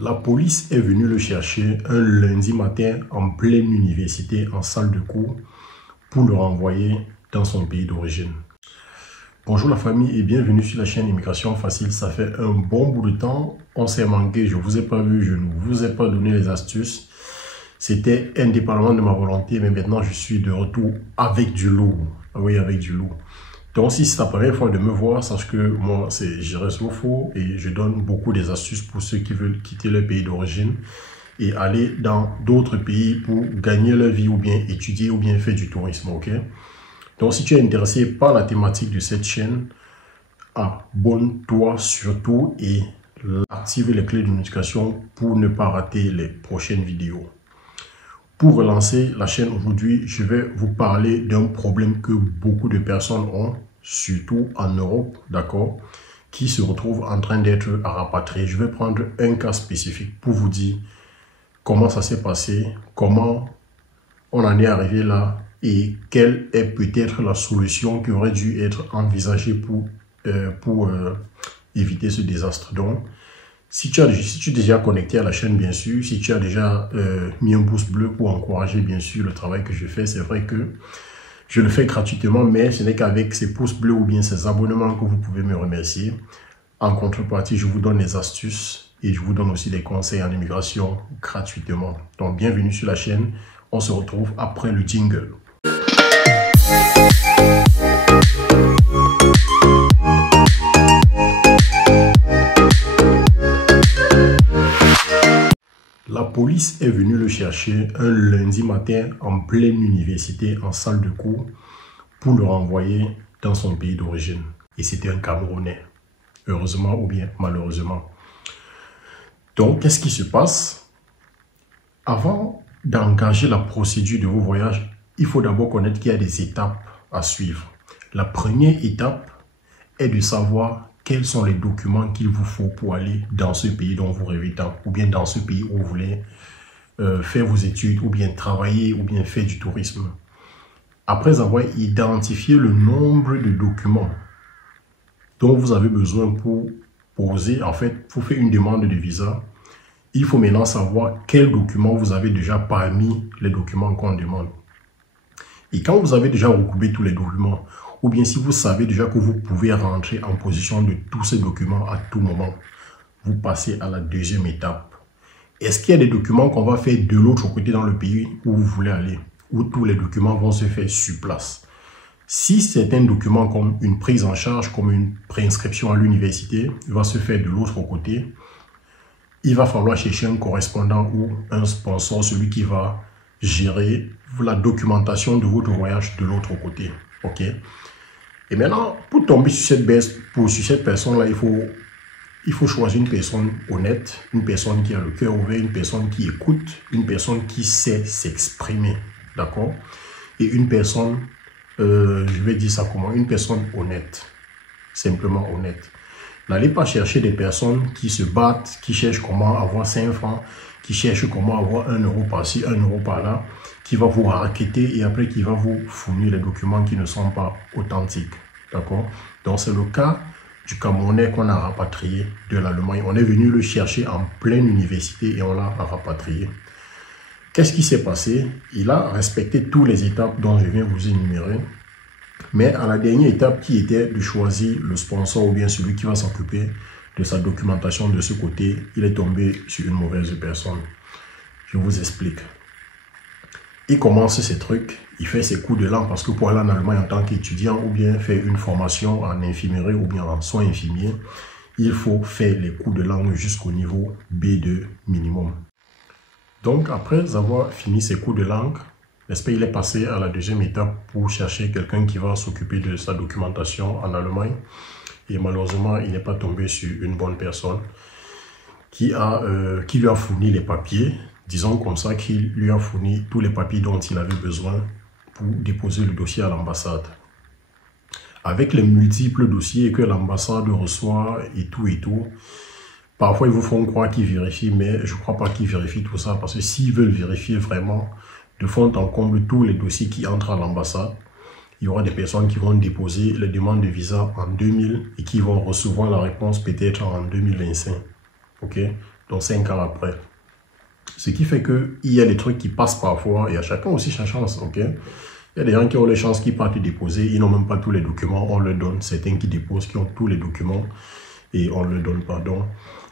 La police est venue le chercher un lundi matin en pleine université, en salle de cours, pour le renvoyer dans son pays d'origine. Bonjour la famille et bienvenue sur la chaîne Immigration Facile. Ça fait un bon bout de temps, on s'est manqué, je ne vous ai pas vu, je ne vous ai pas donné les astuces. C'était indépendamment de ma volonté, mais maintenant je suis de retour avec du lourd. Oui, avec du lourd. Donc si c'est la première fois de me voir, sache que moi, je reste au four et je donne beaucoup des astuces pour ceux qui veulent quitter leur pays d'origine et aller dans d'autres pays pour gagner leur vie ou bien étudier ou bien faire du tourisme, ok? Donc si tu es intéressé par la thématique de cette chaîne, abonne-toi surtout et active les clés de notification pour ne pas rater les prochaines vidéos. Pour relancer la chaîne aujourd'hui, je vais vous parler d'un problème que beaucoup de personnes ont, surtout en Europe, d'accord, qui se retrouvent en train d'être rapatriés. Je vais prendre un cas spécifique pour vous dire comment ça s'est passé, comment on en est arrivé là et quelle est peut-être la solution qui aurait dû être envisagée pour éviter ce désastre. Donc, si tu es déjà connecté à la chaîne, bien sûr, si tu as déjà mis un pouce bleu pour encourager, bien sûr, le travail que je fais, c'est vrai que je le fais gratuitement, mais ce n'est qu'avec ces pouces bleus ou bien ces abonnements que vous pouvez me remercier. En contrepartie, je vous donne les astuces et je vous donne aussi des conseils en immigration gratuitement. Donc, bienvenue sur la chaîne. On se retrouve après le jingle. La police est venue le chercher un lundi matin en pleine université, en salle de cours, pour le renvoyer dans son pays d'origine. Et c'était un Camerounais, heureusement ou bien malheureusement. Donc, qu'est-ce qui se passe? Avant d'engager la procédure de vos voyages, il faut d'abord connaître qu'il y a des étapes à suivre. La première étape est de savoir quels sont les documents qu'il vous faut pour aller dans ce pays dont vous rêvez tant, ou bien dans ce pays où vous voulez faire vos études, ou bien travailler, ou bien faire du tourisme. Après avoir identifié le nombre de documents dont vous avez besoin pour poser, en fait, pour faire une demande de visa, il faut maintenant savoir quels documents vous avez déjà parmi les documents qu'on demande. Et quand vous avez déjà recoupé tous les documents, ou bien si vous savez déjà que vous pouvez rentrer en possession de tous ces documents à tout moment, vous passez à la deuxième étape. Est-ce qu'il y a des documents qu'on va faire de l'autre côté dans le pays où vous voulez aller, où tous les documents vont se faire sur place? Si certains documents comme une prise en charge, comme une préinscription à l'université, va se faire de l'autre côté, il va falloir chercher un correspondant ou un sponsor, celui qui va gérer la documentation de votre voyage de l'autre côté. Ok? Et maintenant, pour tomber sur cette personne-là, il faut choisir une personne honnête, une personne qui a le cœur ouvert, une personne qui écoute, une personne qui sait s'exprimer. D'accord? Et une personne, je vais dire ça comment, une personne honnête. Simplement honnête. N'allez pas chercher des personnes qui se battent, qui cherchent comment avoir 5 francs, qui cherchent comment avoir 1 euro par-ci, 1 euro par-là, qui va vous racketter et après qui va vous fournir les documents qui ne sont pas authentiques. D'accord? Donc c'est le cas du Camerounais qu'on a rapatrié de l'Allemagne. On est venu le chercher en pleine université et on l'a rapatrié. Qu'est-ce qui s'est passé? Il a respecté toutes les étapes dont je viens vous énumérer. Mais à la dernière étape qui était de choisir le sponsor ou bien celui qui va s'occuper de sa documentation de ce côté, il est tombé sur une mauvaise personne. Je vous explique. Il commence ses trucs, il fait ses cours de langue parce que pour aller en Allemagne en tant qu'étudiant ou bien faire une formation en infirmerie ou bien en soins infirmiers, il faut faire les cours de langue jusqu'au niveau B2 minimum. Donc après avoir fini ses cours de langue, n'est-ce pas, il est passé à la deuxième étape pour chercher quelqu'un qui va s'occuper de sa documentation en Allemagne. Et malheureusement, il n'est pas tombé sur une bonne personne qui lui a fourni les papiers. Disons comme ça qu'il lui a fourni tous les papiers dont il avait besoin pour déposer le dossier à l'ambassade. Avec les multiples dossiers que l'ambassade reçoit et tout, parfois ils vous font croire qu'ils vérifient, mais je ne crois pas qu'ils vérifient tout ça parce que s'ils veulent vérifier vraiment de fond en comble tous les dossiers qui entrent à l'ambassade, il y aura des personnes qui vont déposer les demandes de visa en 2000 et qui vont recevoir la réponse peut-être en 2025. Ok? donc 5 ans après. Ce qui fait qu'il y a des trucs qui passent parfois, et à chacun aussi sa chance, ok? Il y a des gens qui ont les chances qui partent déposer, ils n'ont même pas tous les documents, on leur donne. Certains qui déposent, qui ont tous les documents, et on ne leur donne pas. Donc,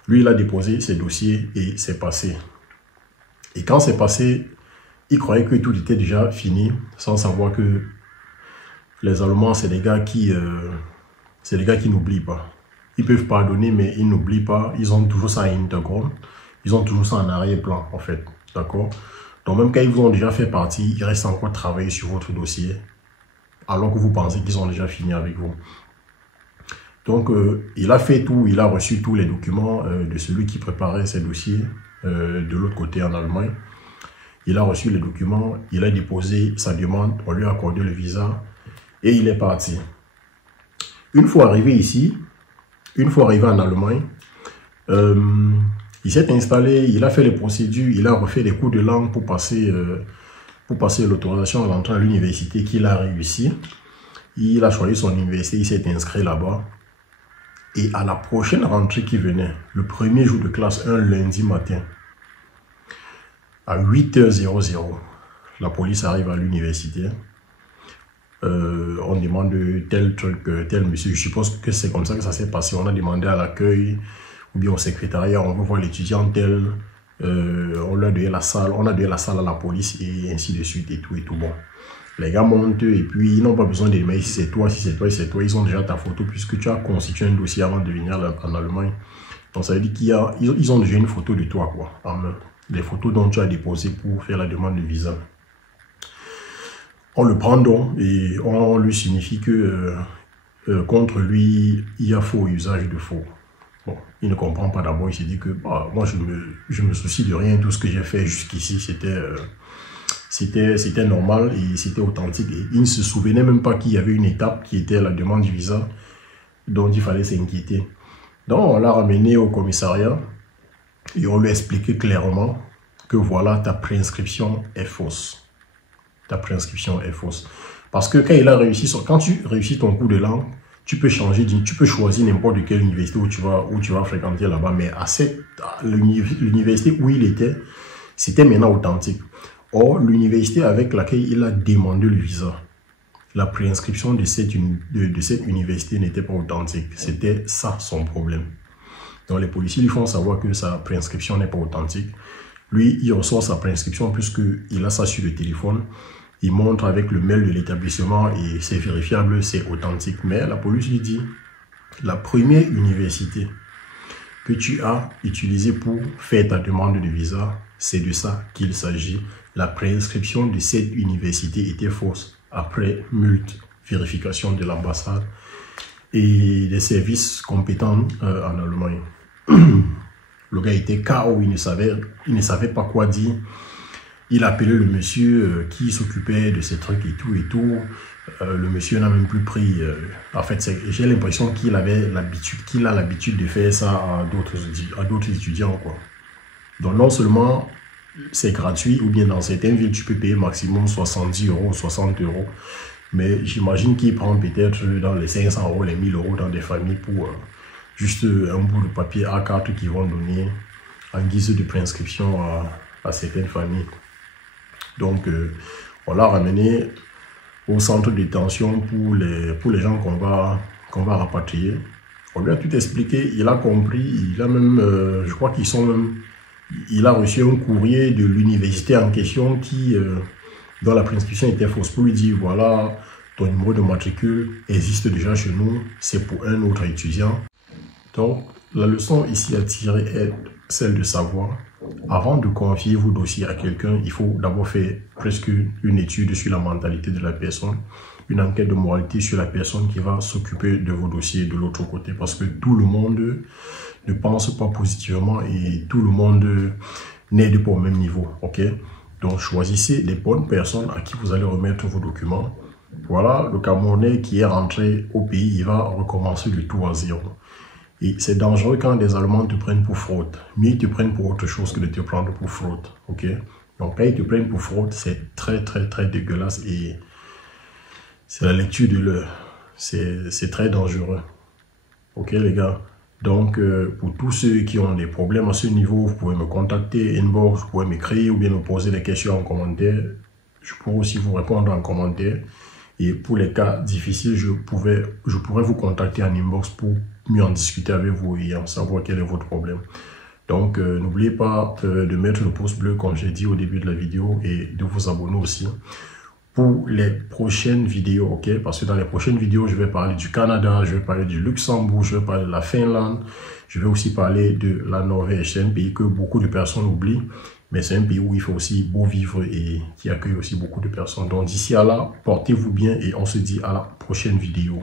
lui, il a déposé ses dossiers et c'est passé. Et quand c'est passé, il croyait que tout était déjà fini, sans savoir que les Allemands, c'est des gars qui n'oublient pas. Ils peuvent pardonner, mais ils n'oublient pas. Ils ont toujours ça en Hintergrund. Ils ont toujours ça en arrière-plan, en fait. D'accord? Donc, même quand ils vous ont déjà fait partie, il reste encore travailler sur votre dossier, alors que vous pensez qu'ils ont déjà fini avec vous. Donc, il a fait tout, il a reçu tous les documents de celui qui préparait ses dossiers de l'autre côté en Allemagne. Il a reçu les documents, il a déposé sa demande, on lui a accordé le visa et il est parti. Une fois arrivé ici, une fois arrivé en Allemagne, il s'est installé, il a fait les procédures, il a refait des cours de langue pour passer l'autorisation à l'entrée à l'université qu'il a réussi. Il a choisi son université, il s'est inscrit là-bas. Et à la prochaine rentrée qui venait, le premier jour de classe, un lundi matin, à 8h00, la police arrive à l'université. On demande tel truc, tel monsieur. Je suppose que c'est comme ça que ça s'est passé. On a demandé à l'accueil ou bien au secrétariat, on veut voir l'étudiant tel. On leur a donné la salle, on a donné la salle à la police et ainsi de suite et tout. Bon. Les gars montent et puis ils n'ont pas besoin de demander si c'est toi, si c'est toi, si c'est toi. Ils ont déjà ta photo puisque tu as constitué un dossier avant de venir en Allemagne. Donc ça veut dire qu'ils ont déjà une photo de toi, quoi, en main. Les photos dont tu as déposé pour faire la demande de visa. On le prend donc et on lui signifie que contre lui, il y a faux usage de faux. Bon, il ne comprend pas d'abord, il se dit que bah, moi je me soucie de rien, tout ce que j'ai fait jusqu'ici c'était normal et c'était authentique. Et il ne se souvenait même pas qu'il y avait une étape qui était la demande du visa dont il fallait s'inquiéter. Donc on l'a ramené au commissariat et on lui a expliqué clairement que voilà, ta préinscription est fausse. Ta préinscription est fausse. Parce que quand tu réussis ton cours de langue, tu peux choisir n'importe quelle université où tu vas fréquenter là-bas. Mais l'université où il était, c'était maintenant authentique. Or, l'université avec laquelle il a demandé le visa, la préinscription de cette université n'était pas authentique. C'était ça son problème. Donc les policiers lui font savoir que sa préinscription n'est pas authentique. Lui, il reçoit sa préinscription puisqu'il a ça sur le téléphone. Il montre avec le mail de l'établissement et c'est vérifiable, c'est authentique. Mais la police lui dit, la première université que tu as utilisée pour faire ta demande de visa, c'est de ça qu'il s'agit. La préinscription de cette université était fausse après multe vérification de l'ambassade et des services compétents en Allemagne. Le gars était KO, il ne savait pas quoi dire. Il a appelé le monsieur qui s'occupait de ces trucs et tout. Le monsieur n'a même plus pris. En fait, j'ai l'impression qu'il a l'habitude de faire ça à d'autres étudiants, quoi. Donc non seulement c'est gratuit, ou bien dans certaines villes, tu peux payer maximum 70 €, 60 €. Mais j'imagine qu'il prend peut-être dans les 500 €, les 1000 € dans des familles pour juste un bout de papier A4 qu'ils vont donner en guise de préinscription à certaines familles. Donc, on l'a ramené au centre de détention pour les gens qu'on va rapatrier. On lui a tout expliqué, il a compris, il a même, je crois il a reçu un courrier de l'université en question dont la préinscription était fausse pour lui dire, voilà, ton numéro de matricule existe déjà chez nous, c'est pour un autre étudiant. Donc, la leçon ici à tirer est celle de savoir, avant de confier vos dossiers à quelqu'un, il faut d'abord faire presque une étude sur la mentalité de la personne, une enquête de moralité sur la personne qui va s'occuper de vos dossiers de l'autre côté, parce que tout le monde ne pense pas positivement et tout le monde n'aide pas au même niveau, ok? Donc, choisissez les bonnes personnes à qui vous allez remettre vos documents. Voilà, le Camerounais qui est rentré au pays, il va recommencer le tout à zéro. Et c'est dangereux quand des Allemands te prennent pour fraude. Mieux ils te prennent pour autre chose que de te prendre pour fraude. Ok? Donc quand ils te prennent pour fraude, c'est très très très dégueulasse et c'est la lecture de l'heure. C'est très dangereux. Ok les gars? Donc, pour tous ceux qui ont des problèmes à ce niveau, vous pouvez me contacter, inbox, vous pouvez m'écrire ou bien me poser des questions en commentaire. Je pourrais aussi vous répondre en commentaire. Et pour les cas difficiles, je pourrais vous contacter en inbox pour mieux en discuter avec vous et en savoir quel est votre problème. Donc, n'oubliez pas de mettre le pouce bleu comme j'ai dit au début de la vidéo et de vous abonner aussi pour les prochaines vidéos, ok? Parce que dans les prochaines vidéos, je vais parler du Canada, je vais parler du Luxembourg, je vais parler de la Finlande, je vais aussi parler de la Norvège. C'est un pays que beaucoup de personnes oublient, mais c'est un pays où il fait aussi beau vivre et qui accueille aussi beaucoup de personnes. Donc d'ici à là, portez-vous bien et on se dit à la prochaine vidéo.